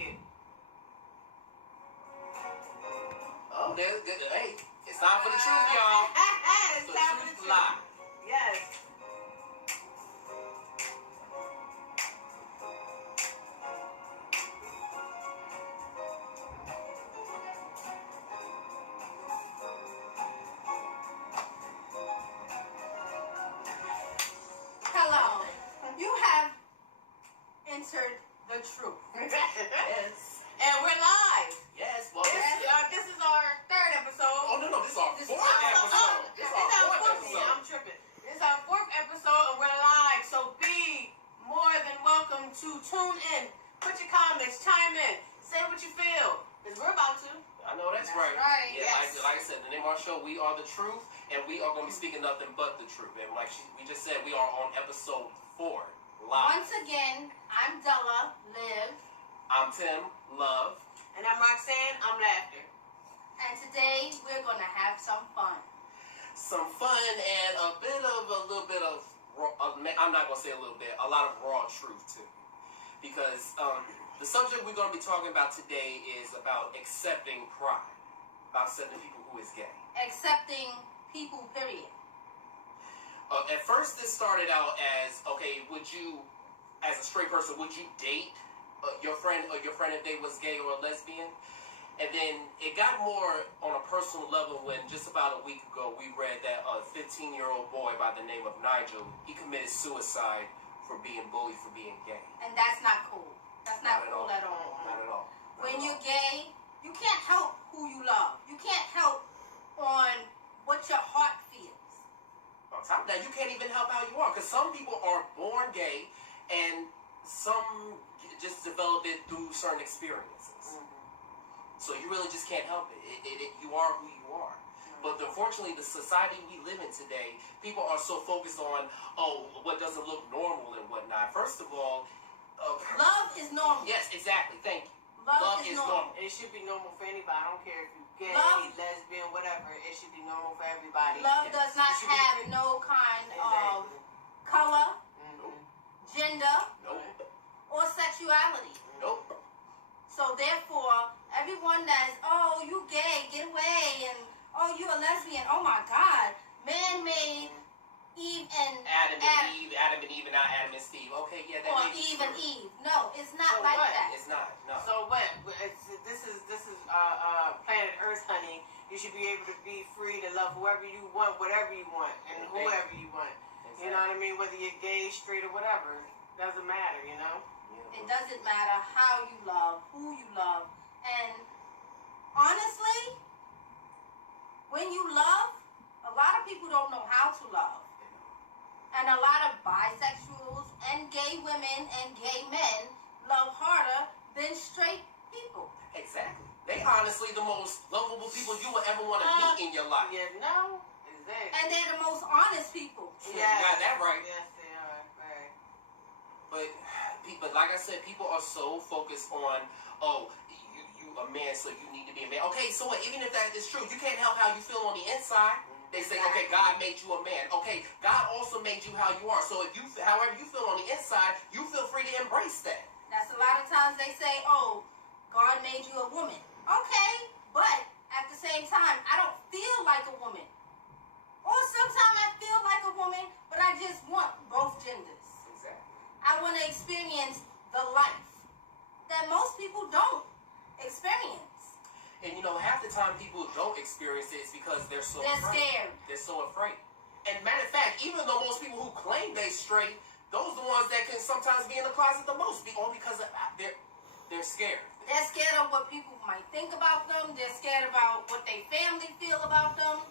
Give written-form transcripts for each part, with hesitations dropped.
it. Oh, hey, it's time for the truth, y'all. It's time for the truth. Lie. Yes. Hello. You have entered the truth. Yes. And we're live. Yes. Well, This is our third episode. Oh, no. This is our fourth episode. This is our fourth episode. I'm tripping. This is our fourth episode, and we're live. So be more than welcome to tune in. Put your comments, chime in, say what you feel, because we're about to. I know that's right. Yeah, yes. like I said, the name of our show, We Are the Truth, and we are going to be speaking nothing but the truth. And like we just said, we are on episode 4, live. Once again, I'm Della, Liv. I'm Tim, Love. And I'm Roxanne, I'm Laughter. And today, we're going to have some fun. Some fun and a little bit of, I'm not going to say a little bit, a lot of raw truth too. Because the subject we're going to be talking about today is about accepting pride. About accepting people who is gay. Accepting people, period. At first, this started out as, okay, would you, as a straight person, would you date your friend if they was gay or a lesbian? And then it got more on a personal level when just about a week ago we read that a 15-year-old boy by the name of Nigel, he committed suicide for being bullied for being gay. And that's not cool. That's not cool at all. Not at all. When you're gay, you can't help who you love. You can't help on what your heart feels. On top of that, you can't even help how you are, because some people are born gay and some just develop it through certain experiences. Mm-hmm. So you really just can't help it. You are who you are. Mm-hmm. But unfortunately, the society we live in today, people are so focused on, what doesn't look normal and whatnot. First of all, love is normal. Yes, exactly. Thank you. Love is normal. It should be normal for anybody. I don't care if you're gay, Love, lesbian, whatever. It should be normal for everybody. Love does not have no kind of color, gender, or sexuality. Nope. So therefore, everyone that's, you gay, get away, and you a lesbian, oh my God, man-made Eve and Adam and Eve, and not Adam and Steve. Okay, yeah, that or may be Eve true. and Eve. No, it's not So like what? that. It's not. No. So what? This is planet Earth, honey. You should be able to be free to love whoever you want, whatever you want, and whoever you want. Exactly. You know what I mean? Whether you're gay, straight, or whatever, doesn't matter. You know. It doesn't matter how you love, who you love, and honestly, when you love, a lot of people don't know how to love. And a lot of bisexuals and gay women and gay men love harder than straight people. Exactly. They honestly the most lovable people you will ever want to meet in your life. Yeah, no. Exactly. And they're the most honest people. Yeah. You got that right. Yes, they are. Right. But like I said, people are so focused on, you a man, so you need to be a man. Okay, so what? Even if that is true, you can't help how you feel on the inside. They say, okay, God made you a man. Okay, God also made you how you are. So if however you feel on the inside, you feel free to embrace that. That's a lot of times they say, God made you a woman. Okay, but at the same time, I don't feel like a woman. Or sometimes I feel like a woman, but I just want both genders. Exactly. I want to experience the life that most people don't experience. And half the time people don't experience it is because they're afraid. Scared. They're so afraid. And matter of fact, even though most people who claim they straight, those are the ones that can sometimes be in the closet the most, all because they're scared. They're scared of what people might think about them. They're scared about what their family feel about them.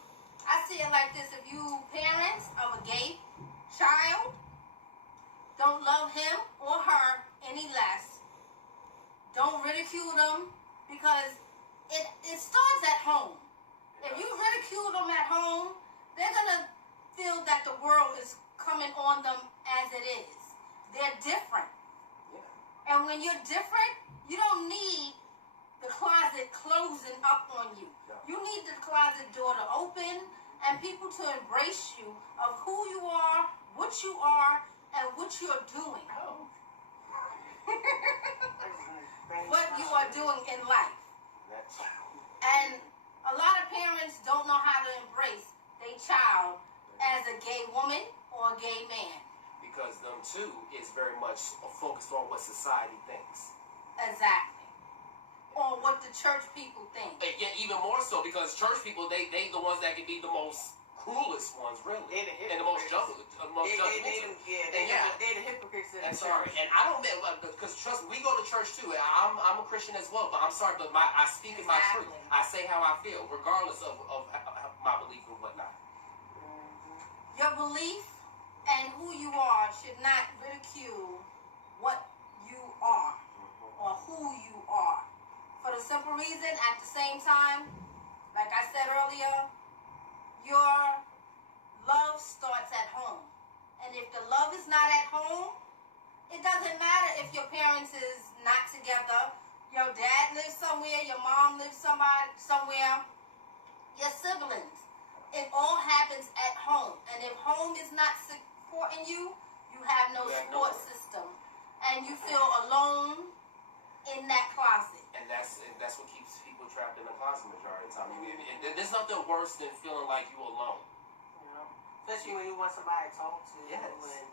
I see it like this: if you parents of a gay child don't love him or her any less, don't ridicule them, because it starts at home. If you ridicule them at home, they're going to feel that the world is coming on them as it is. They're different. Yeah. And when you're different, you don't need the closet closing up on you. No. You need the closet door to open and people to embrace you of who you are, what you are, and what you're doing. Oh. What you gay woman or a gay man. Because them two is very much focused on what society thinks. Exactly. Or what the church people think. Yeah, even more so because church people, they the ones that can be the most cruelest ones, really. They're the hypocrites. And the most judgmental. They're the hypocrites in the sorry. church. And I don't, because trust me, we go to church too. I'm a Christian as well, but I'm sorry, but I speak in my truth. I say how I feel, regardless of my belief and whatnot. Your belief and who you are should not ridicule what you are or who you are. For the simple reason, at the same time, like I said earlier, your love starts at home. And if the love is not at home, it doesn't matter if your parents is not together. Your dad lives somewhere, your mom lives somewhere, your siblings. It all happens at home. And if home is not supporting you, you have no support system. And you feel alone in that closet. And that's what keeps people trapped in the closet majority of the time. There's nothing worse than feeling like you're alone. You know? Especially when you want somebody to talk to. Yes. And,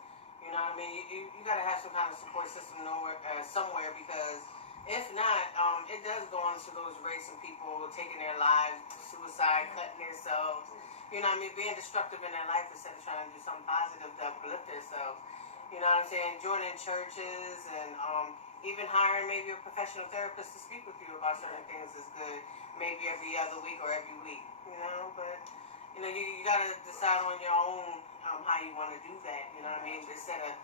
you know what I mean? You got to have some kind of support system somewhere, because if not, it does go on to those racing people taking their lives, suicide, cutting themselves. You know what I mean? Being destructive in their life instead of trying to do something positive to uplift themselves. You know what I'm saying? Joining churches and even hiring maybe a professional therapist to speak with you about certain things is good. Maybe every other week or every week. You know, but you know you got to decide on your own how you want to do that. You know what I mean? Instead of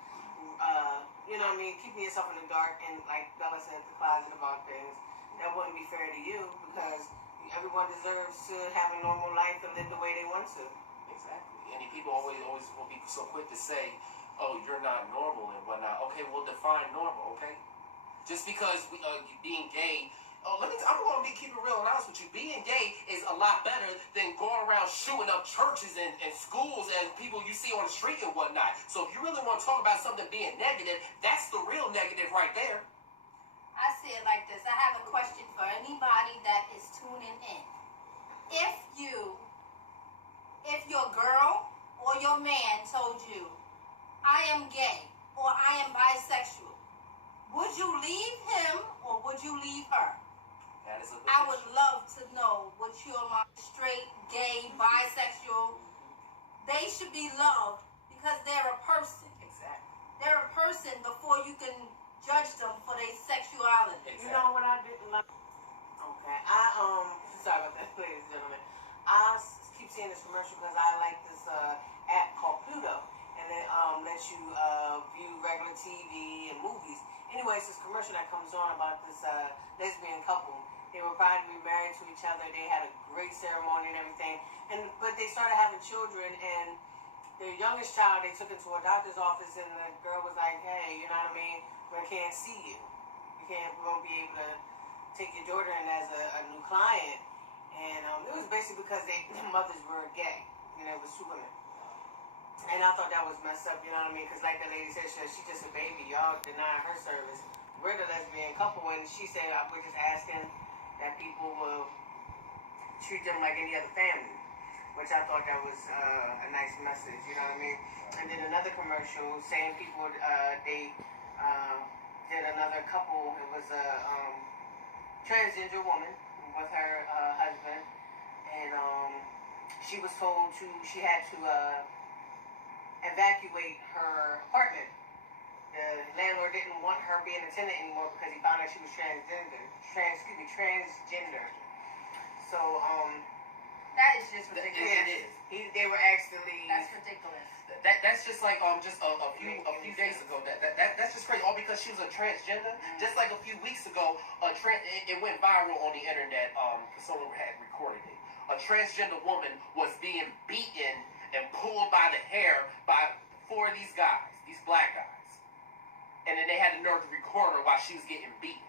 you know what I mean, keeping yourself in the dark and, like Della said, the closet about things. That wouldn't be fair to you, because everyone deserves to have a normal life and live the way they want to. Exactly. And people always will be so quick to say, "Oh, you're not normal" and whatnot. Okay, well, define normal. Okay, just because being gay. I'm going to keep it real and honest with you. Being gay is a lot better than going around shooting up churches and schools and people you see on the street and whatnot. So if you really want to talk about something being negative, that's the real negative right there. I see it like this. I have a question for anybody that is tuning in. If your girl or your man told you, I am gay or I am bisexual, would you leave him or would you leave her? That is a I would love to know what you're straight, gay, bisexual. They should be loved because they're a person. Exactly. They're a person before you can judge them for their sexuality. You Exactly. know what I didn't like? Okay, sorry about that, ladies and gentlemen. I keep seeing this commercial because I like this app called Pluto, and it lets you view regular TV and movies. Anyways, this commercial that comes on about this lesbian couple. They were proud to be married to each other. They had a great ceremony and everything. But they started having children, and their youngest child they took into a doctor's office, and the girl was like, "Hey, you know what I mean? We can't see you. We won't be able to take your daughter in as a new client." And it was basically because their mothers were gay. You know, it was two women. And I thought that was messed up, you know what I mean? Because like the lady said, she's just a baby. Y'all deny her service. We're the lesbian couple, and she said, we're just asking that people will treat them like any other family, which I thought that was a nice message, you know what I mean? And then another commercial, same people, they did another couple. It was a transgender woman with her husband, and she was told she had to evacuate her apartment. The landlord didn't want her being a tenant anymore because he found out she was transgender. So, That is just ridiculous. It is. They were asked to leave. That's ridiculous. That's just like just a few days ago. That's just crazy. All because she was a transgender. Just like a few weeks ago, it went viral on the internet. Someone had recorded it. A transgender woman was being beaten and pulled by the hair by 4 of these guys, these black guys. And then they had the nerve to record her while she was getting beaten.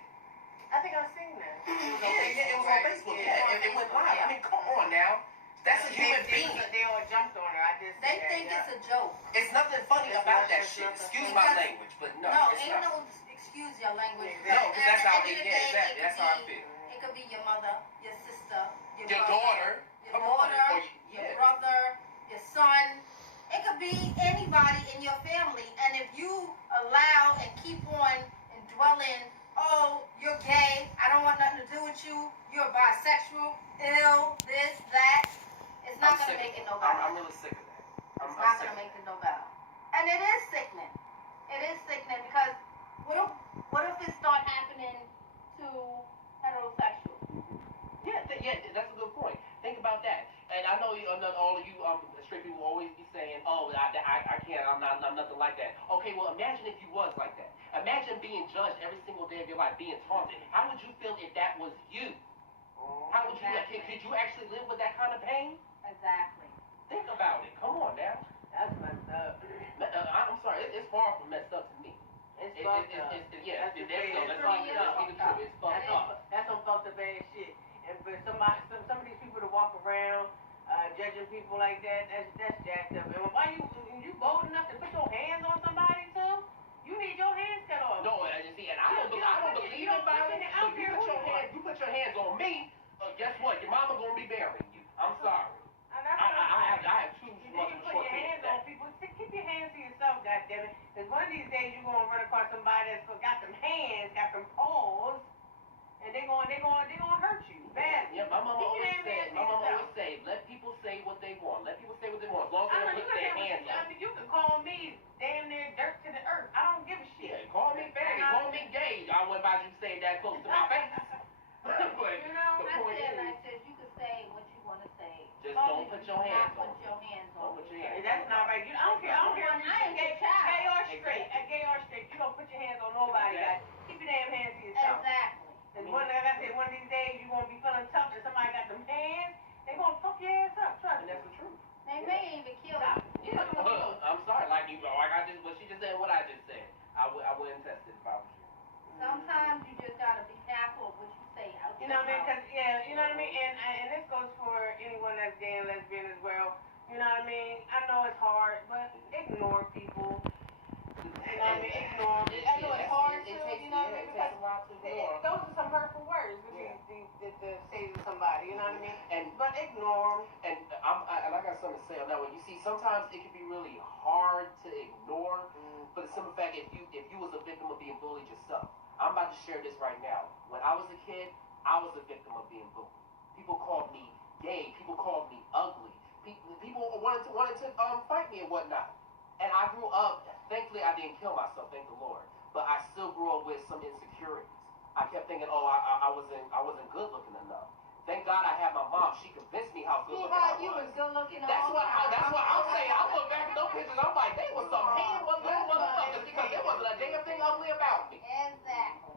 I think I've seen that. It was on Facebook. Yeah, it went live. I mean, come on now. That's a human being. They all jumped on her. They think it's a joke. It's nothing funny about that shit. Excuse my language, but no, it's ain't not. no excuse your language. No, because that's how At the end of the it is. day, That's how I feel. It could be your mother, your sister, Your brother, daughter. your daughter, your brother, your son. It could be anybody in your family, and if you allow and keep on and dwelling, oh, you're gay, I don't want nothing to do with you, you're bisexual, ill, this, that, it's not going to make it no better. I'm really sick of that. It's not going to make it no better. And it is sickening. It is sickening because what if it start happening to heterosexuals? Yeah, that's a good point. Think about that. And I know all of you straight people will always be saying, "Oh, I can't. I'm nothing like that." Okay, well, imagine if you was like that. Imagine being judged every single day of your life, being taunted. How would you feel if that was you? How would you? Could you actually live with that kind of pain? Exactly. Think about it. Come on now. That's messed up. I'm sorry. It's far from messed up to me. It's fucked up. Yeah, That's there we go. Let's be the truth. It's fucked up. That's some fucked up ass shit. And for some of these people to walk around judging people like that, that's jacked up. And why you bold enough to put your hands on somebody too? You need your hands cut off. No, you see, and I don't believe in violence. So you put your hands on me. Guess what? Your mama gonna be burying you. I'm sorry. I have too much of a short hands on people. Keep your hands to yourself, goddammit. Because one of these days you're gonna run across somebody that's got them hands, got them paws, and they're gonna hurt you badly. Yeah, my mama always say, let people say what they want. Let people say what they want. As long as they don't put their hands on. You can call me damn near dirt to the earth. I don't give a shit. Yeah, call me faggot, call me gay. I wouldn't about you saying that close to my face. But you know, I said you can say what you want to say. Just don't put your hands on. Put your hands on. Don't put your hands on. That's not right. I don't care if you're gay or straight. You don't put your hands on nobody, guys. Keep your damn hands to yourself. Exactly. And like I said, one of these days you're gonna be feeling tough and somebody got them hands, they gonna fuck your ass up. Trust me. And that's the truth. They may even kill you. Yeah. I'm sorry. Like what she just said, what I just said. I wouldn't test it if I was you. Sometimes you just gotta be careful of what you say out. You know what I mean? Cause you know what I mean. And this goes for anyone that's gay and lesbian as well. You know what I mean? I know it's hard, but ignore people. You know what I mean? Ignore. I know it's hard too. You know what I mean? Because those are some hurtful words to say to somebody. You know what I mean? But ignore them. And I got something to say on that one. You see, sometimes it can be really hard to ignore. For the simple fact, if you was a victim of being bullied yourself, I'm about to share this right now. When I was a kid, I was a victim of being bullied. People called me gay. People called me ugly. People wanted to fight me and whatnot. And I grew up. Thankfully, I didn't kill myself. Thank the Lord. But I still grew up with some insecurities. I kept thinking, I wasn't good looking enough. Thank God I had my mom. She convinced me how good looking I was. You was good looking. That's what I'm saying. I look back at those pictures. I'm like, they were some handsome little motherfuckers because there wasn't a damn thing ugly about me. Exactly.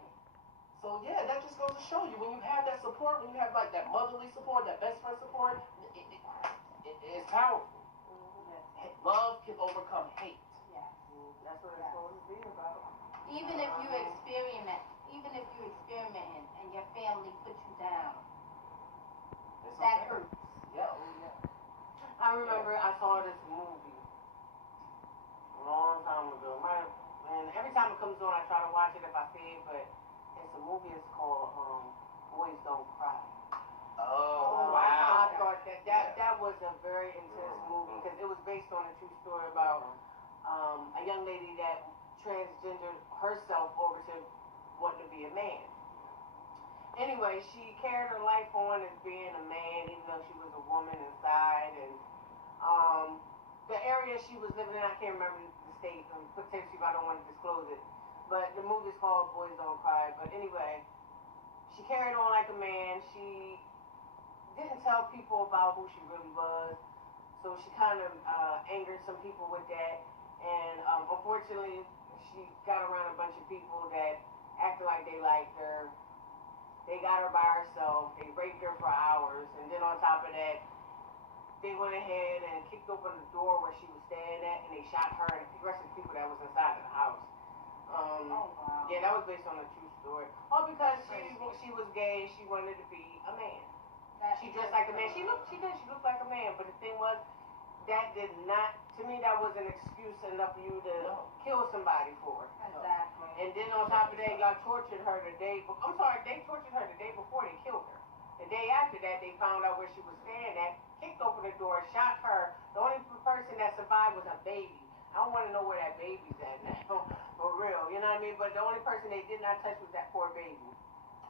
So yeah, that just goes to show you when you have that support, when you have like that motherly support, that best friend support, it's powerful. Love can overcome hate. Yes. That's what it's supposed to be about. Even if you experimenting and your family put you down, that hurts. Yeah. I remember I saw this movie a long time ago. And every time it comes on, I try to watch it if I see it, but it's a movie. It's called Boys Don't Cry. Oh, wow. I thought that was a very intense movie because it was based on a true story about a young lady that transgendered herself over to wanting to be a man. Anyway, she carried her life on as being a man, even though she was a woman inside. And the area she was living in, I can't remember the state, potentially, I don't want to disclose it. But the movie's called Boys Don't Cry. But anyway, she carried on like a man. She didn't tell people about who she really was. So she kind of angered some people with that. And unfortunately, she got around a bunch of people that acted like they liked her. They got her by herself. They raped her for hours. And then on top of that, they went ahead and kicked open the door where she was staying at, and they shot her and the rest of the people that was inside of the house. Wow. Yeah, that was based on a true story. All because she was gay. She wanted to be a man. She dressed like a man. She looked like a man. But the thing was, that did not. To me, that was an excuse enough for you to kill somebody for. Exactly. And then on top of that, y'all tortured her the day. They tortured her the day before they killed her. The day after that, they found out where she was staying at, kicked open the door, shot her. The only person that survived was a baby. I don't want to know where that baby's at now, for real. You know what I mean? But the only person they did not touch was that poor baby.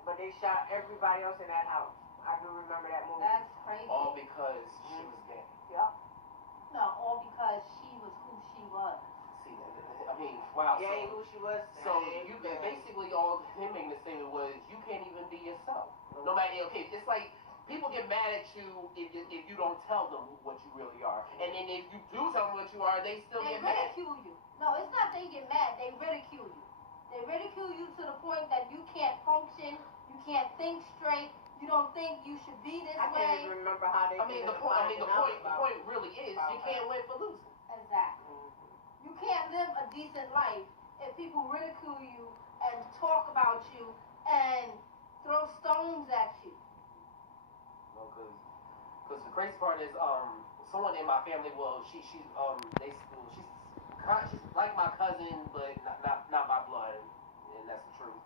But they shot everybody else in that house. I do remember that movie. That's crazy. All because she was gay. Yep. No, all because she was who she was. See, I mean, wow. Gay, who she was. So you basically all him making the statement was you can't even be yourself. No matter, okay, it's like people get mad at you if you don't tell them what you really are, and then if you do tell them what you are, they still They get mad. ridicule you. No, it's not they get mad. They ridicule you. They ridicule you to the point that you can't function, you can't think straight, you don't think you should be this I way. can't even remember how they. The point really is you can't win for losing. Exactly. You can't live a decent life if people ridicule you and talk about you and throw stones at you. No, because the crazy part is someone in my family. Well, she's like my cousin, but not my blood, and that's the truth.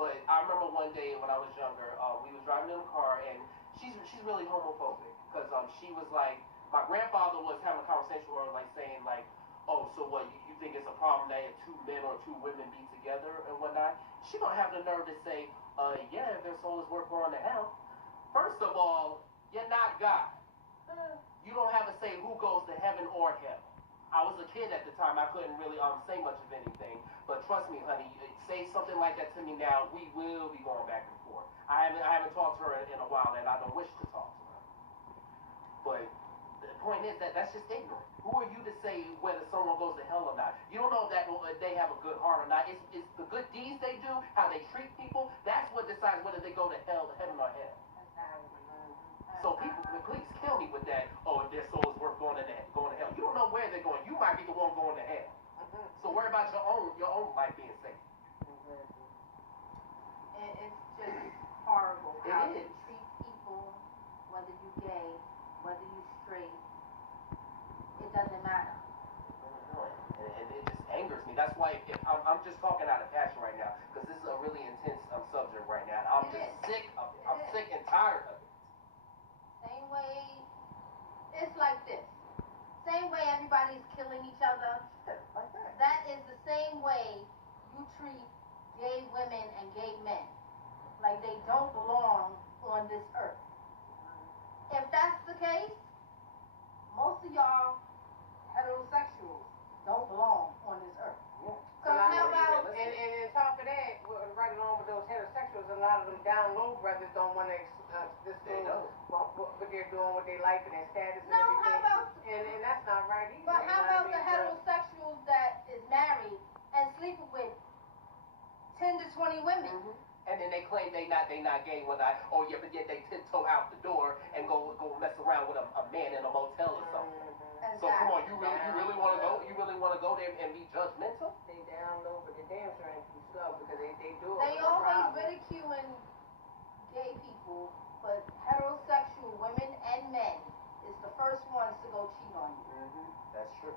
But I remember one day when I was younger, we was driving in the car, and she's really homophobic because she was like, my grandfather was having a conversation with her, like saying like, oh, so what, you think it's a problem that if two men or two women be together and whatnot? She don't have the nerve to say, yeah, if their soul is worth going to hell. First of all, you're not God. You don't have to say who goes to heaven or hell. I was a kid at the time. I couldn't really say much of anything. But trust me, honey, say something like that to me now, we will be going back and forth. I haven't talked to her in a while, and I don't wish to talk to her. But the point is that's just ignorant. Who are you to say whether someone goes to hell or not? You don't know that they have a good heart or not. It's the good deeds they do, how they treat people. That's what decides whether they go to hell, to heaven, or hell. So people, please kill me with that. Oh, if their soul is worth going to hell. You don't know where they're going. You might be the one going to hell. So worry about your own life being safe. It's just horrible how It is. you treat people, whether you gay, whether you straight. It doesn't matter. And it just angers me. That's why if I'm just talking out of passion right now, because this is a really intense subject right now. And I'm sick of it. I'm sick and tired of it. Same way, it's like this. Same way everybody's killing each other. Like that. That is the same way you treat gay women and gay men. Like they don't belong on this earth. If that's the case, most of y'all heterosexuals don't belong on this earth. Yeah. Because how about... And on top of that, right along with those heterosexuals, a lot of them down low brothers don't want to but they're doing what they like and their status and No, everything. how about... And that's not right either. But how about the heterosexuals that is married and sleeping with 10 to 20 women? Mm-hmm. And then they claim they not gay when oh yeah, but yet they tiptoe out the door and go mess around with a man in a motel or something. Exactly. So come on, you really want to go? You really want to go there and be judgmental? They down low, but they damn sure ain't too slow because they do it. They always ridiculing gay people, but heterosexual women and men is the first ones to go cheat on you. Mm-hmm. That's true.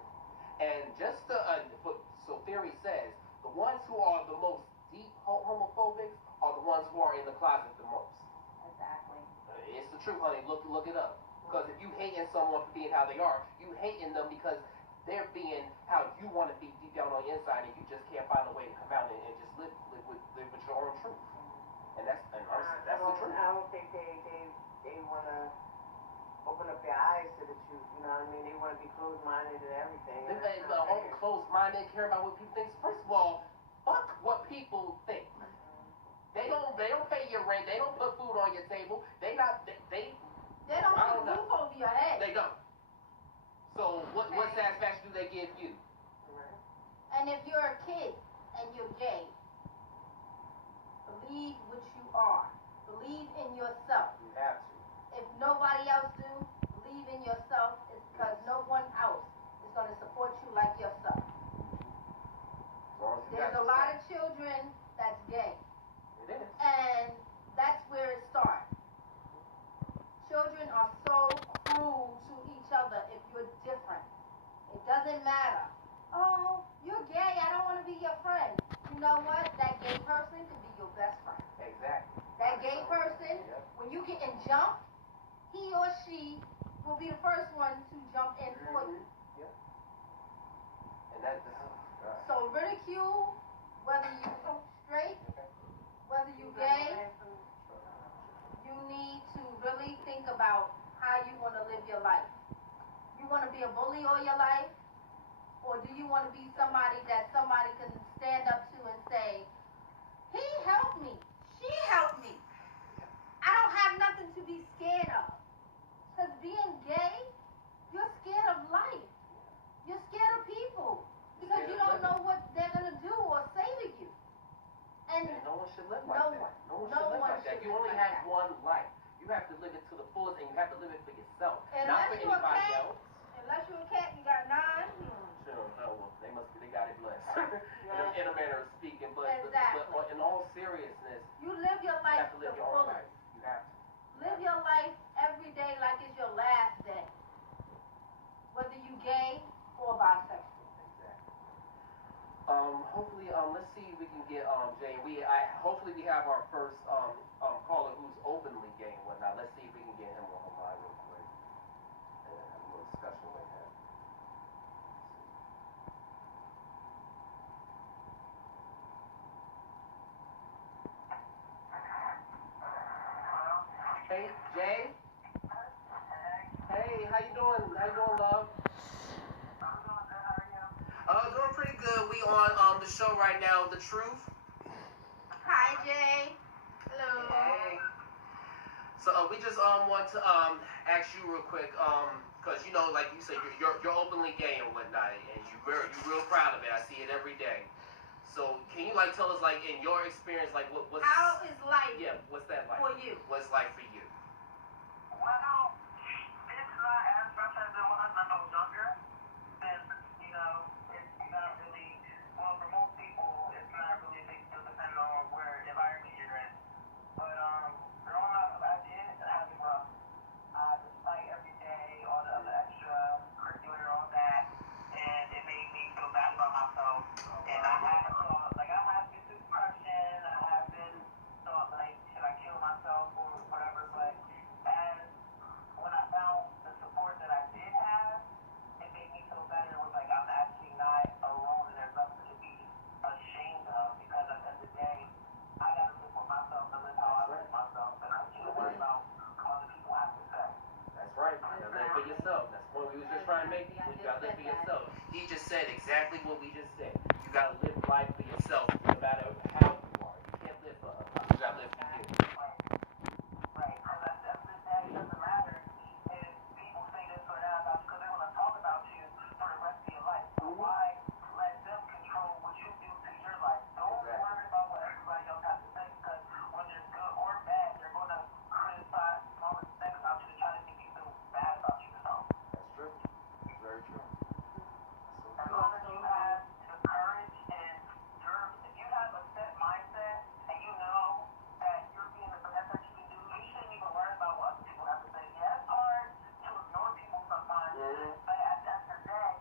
And just so theory says, the ones who are the most deep homophobics are the ones who are in the closet the most. Exactly. It's the truth, honey. Look it up. Because if you hating someone for being how they are, you hating them because they're being how you want to be deep down on the inside, and you just can't find a way to come out and just live with your own truth. And that's the truth. I don't think they want to open up their eyes to the truth. You know what I mean? They want to be closed-minded and everything. They're closed-minded, care about what people think. First of all, fuck what people think. They don't pay your rent. They don't put food on your table. They don't put a roof over your head. They don't. So what satisfaction do they give you? And if you're a kid and you're gay, believe what you are. Believe in yourself. You have to. If nobody else do, believe in yourself. It's because no one else is going to support you like yourself. There's a lot of children that's gay. It is. And that's where it starts. Children are so cruel to each other if you're different. It doesn't matter. Oh, you're gay, I don't want to be your friend. You know what? That gay person could be your best friend. Exactly. That gay person, when you get in jump, he or she will be the first one to jump in for you. Yeah. And that. So ridicule, whether you straight, whether you gay, you need to really think about how you want to live your life. You want to be a bully all your life? Or do you want to be somebody that somebody can stand up to and say, he helped me, she helped me. I don't have nothing to be scared of. Because being gay, you're scared of life. You're scared of people. Because you don't know what they're going to do or say to you. And no one should live like that. No one should live like that. You only have one life. You have to live it to the fullest, and you have to live it for yourself, not for anybody else. Unless you're a cat, you got 9. Sure, well, they got it blessed. in a manner of speaking, but in all seriousness, you live your life. You have to live your own life. You have to live your life every day like it's your last day, whether you gay or bisexual. Hopefully, let's see if we can get Jane. Hopefully we have our first caller who's openly gay and whatnot. Let's see if we can get him on the line real quick and have a little discussion with him. Hey, Jay. Hey, how you doing? How you doing, love? Doing pretty good. We on the show right now, The Truth. Hi, Jay. Hello. Hey. So we just want to ask you real quick, because you know, like you said, you're openly gay and whatnot, and you're real proud of it. I see it every day. So can you tell us in your experience what's how is life? Yeah, what's that like for you? What's life for you? Well, it's not as much as it was when I was younger. And it's not really, well, for most people, it's not really a big deal depending on where environment you're in. But growing up, I did have it rough. I had to fight every day, all the other extra curricular, all that, and it made me feel bad about myself. And I had thought, I have been through depression. I have been thought, should I kill myself or whatever? But when I found the support that I did have, it made me feel better. It was I'm actually not alone, and there's nothing to be ashamed of, because at the end of the day, I got to live with myself and live how I live myself, and I can't worry about what other people have to say. That's right. You gotta live for yourself. That's what we was just trying to make. You gotta live for yourself. He just said exactly what we just said. You gotta live life for yourself, no matter how you are. You can't live for others. You gotta live for you. Right. Because at the end of the day, it doesn't matter if people say this or that about you, because they're going to talk about you for the rest of your life. So why let them control what you do to your life? Don't worry about what everybody else has to say, because when you're good or bad, they're going to criticize all the things about you to try to make you feel bad about yourself. That's true. It's very true. As long as you have the courage and if you have a set mindset and you know that you're being the best that you can do, you shouldn't even worry about what other people have to say. Yeah, it's hard to ignore people sometimes, but at the end of the day,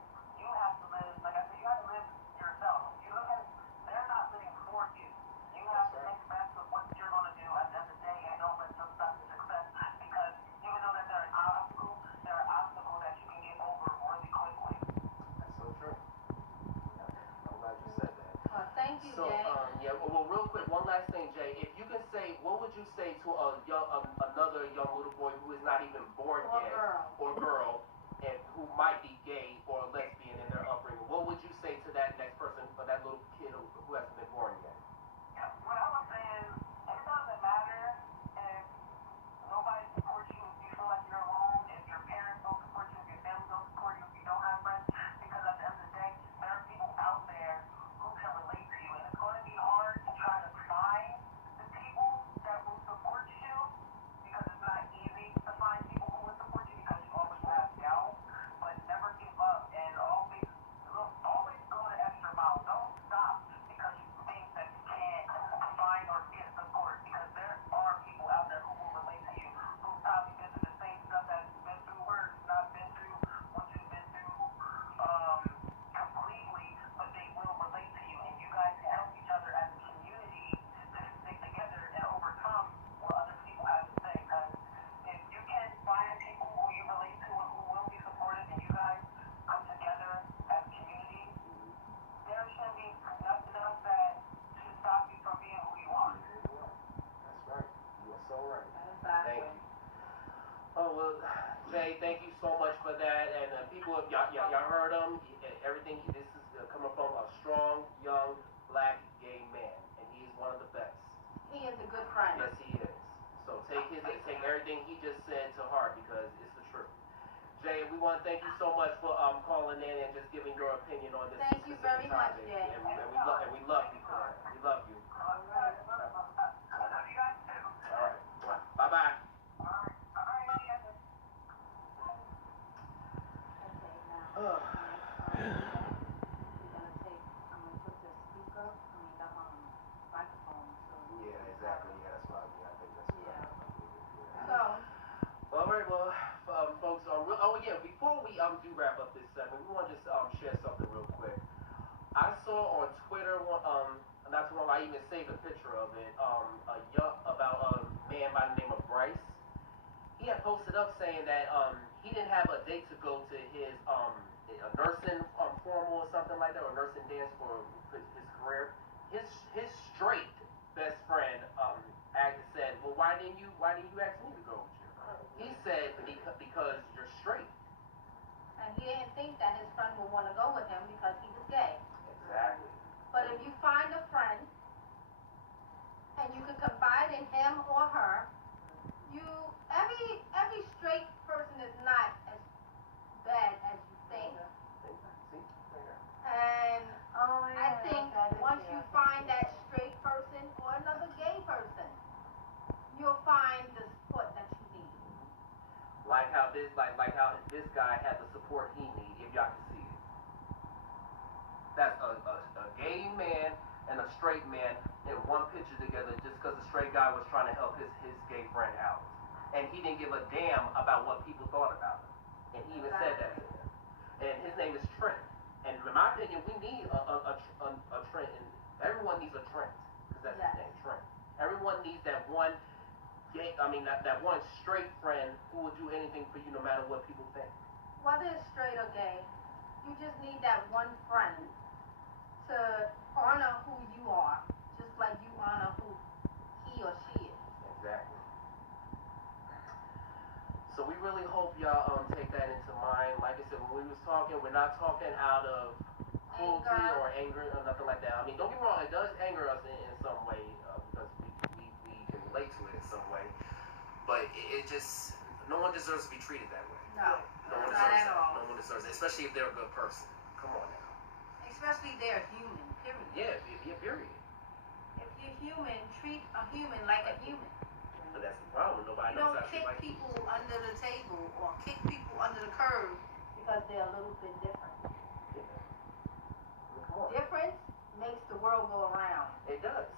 you have to live, like I said, you have to live yourself. They're not living for you. You have to make sense of what you're going to do at the end of the day, and don't let them stop your success, because even though that they're an obstacle, they're an obstacle that you can get over really quickly. That's so true. I'm glad you said that. Thank you, So, Jay. well, real quick, one last thing, Jay. If you can say, what would you say to another young little boy who is not even born yet, or girl, and who might be gay or lesbian in their upbringing? What would you say to that next person, or that little kid who hasn't been born yet? What I would say is, it doesn't matter if nobody supports you, if you feel like you're alone, if your parents don't support you, if your family don't support you, if you don't have friends, because at the end of the day, there are people out there who can relate to you, and it's going to be hard to try to find the people that will support you, because it's not easy to find people who will support you, because you always have doubt, but never give up, and one, thank you so much for calling in and just giving your opinion on this. Thank you very much, topic. Jay. And we love you for that. We love you. I love you guys too. All right. Bye bye. Yeah, exactly. Yeah, that's why I think that's So, all right, well, folks, before we do wrap up this segment, we want to just share something real quick. I saw on Twitter, not too long, I even saved a picture of it, about a man by the name of Bryce. He had posted up saying that he didn't have a date to go to his a nursing formal or something like that, or nursing dance for his career. His straight best friend said, well, why didn't you ask me to go with you? He said because you're straight. and he didn't think that his friend would want to go with him because he was gay. Exactly. But if you find a friend and you can confide in him or her, every straight person is not as bad as you think. And I think once you find that straight person or another gay person, you'll find the support that you need. Like how this guy had the support he needed, if y'all can see it. That's a gay man and a straight man in one picture together just because the straight guy was trying to help his gay friend out. And he didn't give a damn about what people thought about him. And he even said that to him. And his name is Trent. And in my opinion, we need a Trent. And everyone needs a Trent. Because that's his name, Trent. Everyone needs that one that one straight friend who will do anything for you no matter what people think. Whether it's straight or gay, you just need that one friend to honor who you are, just like you honor who he or she is. Exactly. So we really hope y'all take that into mind. Like I said, when we was talking, we're not talking out of cruelty or anger or nothing like that. I mean, don't get me wrong, it does anger us in some way because we can relate to it in some way. But it just, no one deserves to be treated that way. No, No one not deserves at that. all. No one deserves it, especially if they're a good person. Come on now. Especially they're human, period. Yeah, period. If you're human, treat a human like a human. But that's the problem. Nobody You knows don't how to kick like people under the table or kick people under the curb because they're a little bit different. Yeah. Come on. Difference makes the world go around. It does.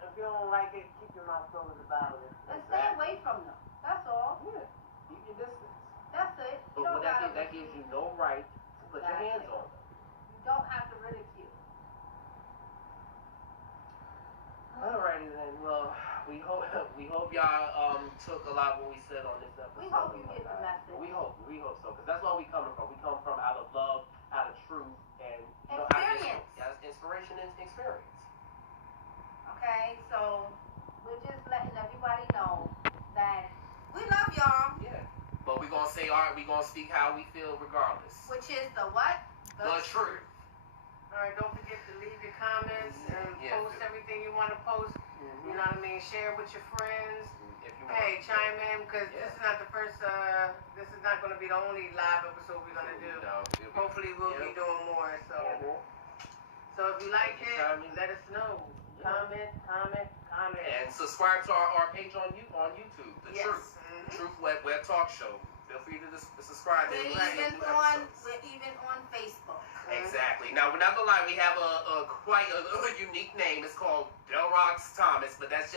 If you don't like it, keep your mouth closed about it. And stay away from them. That's all. Yeah. Keep your distance. That's it. You But don't that gives you no right to put your hands on them. You don't have to ridicule. Alrighty then. Well, we hope y'all took a lot what we said on this episode. We hope you get the message. We hope so, because that's where we coming from. We come from out of love, out of truth, and Experience. Inspiration and experience. Okay, so we're just letting everybody know that we love y'all. Yeah. But we're gonna say we're gonna speak how we feel regardless. Which is the what? The truth. Alright, don't forget to leave your comments and post everything you want to post. Mm-hmm. You know what I mean? Share with your friends. If you Hey, chime in, because this is not the first, this is not going to be the only live episode we're going to do. No, Hopefully we'll be doing more, so. So if you like it, let us know. Comment. And subscribe to our page on YouTube, The Truth. Mm-hmm. Truth Web Talk Show. Feel free to subscribe. We're even on Facebook. Exactly. Now, we're not gonna lie, we have a quite a unique name. It's called Della Thomas, but that's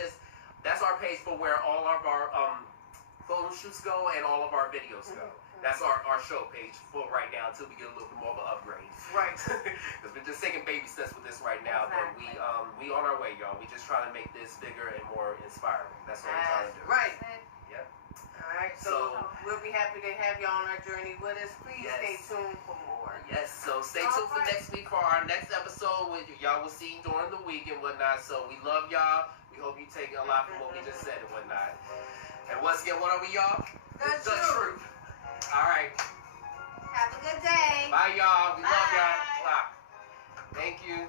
our page for where all of our photo shoots go and all of our videos go. That's our show page for right now until we get a little bit more of an upgrade. Right. Because we're just taking baby steps with this right now, but we on our way, y'all. We just trying to make this bigger and more inspiring. That's what we're trying to do. Right. Yep. Alright, so we'll be happy to have y'all on our journey with us. Please stay tuned for more. Yes, so stay tuned for next week for our next episode, which y'all will see during the week and whatnot. So we love y'all. We hope you take a lot from what we just said and whatnot. And once again, what are we, y'all? The Truth. All right. Have a good day. Bye, y'all. We love y'all. Thank you.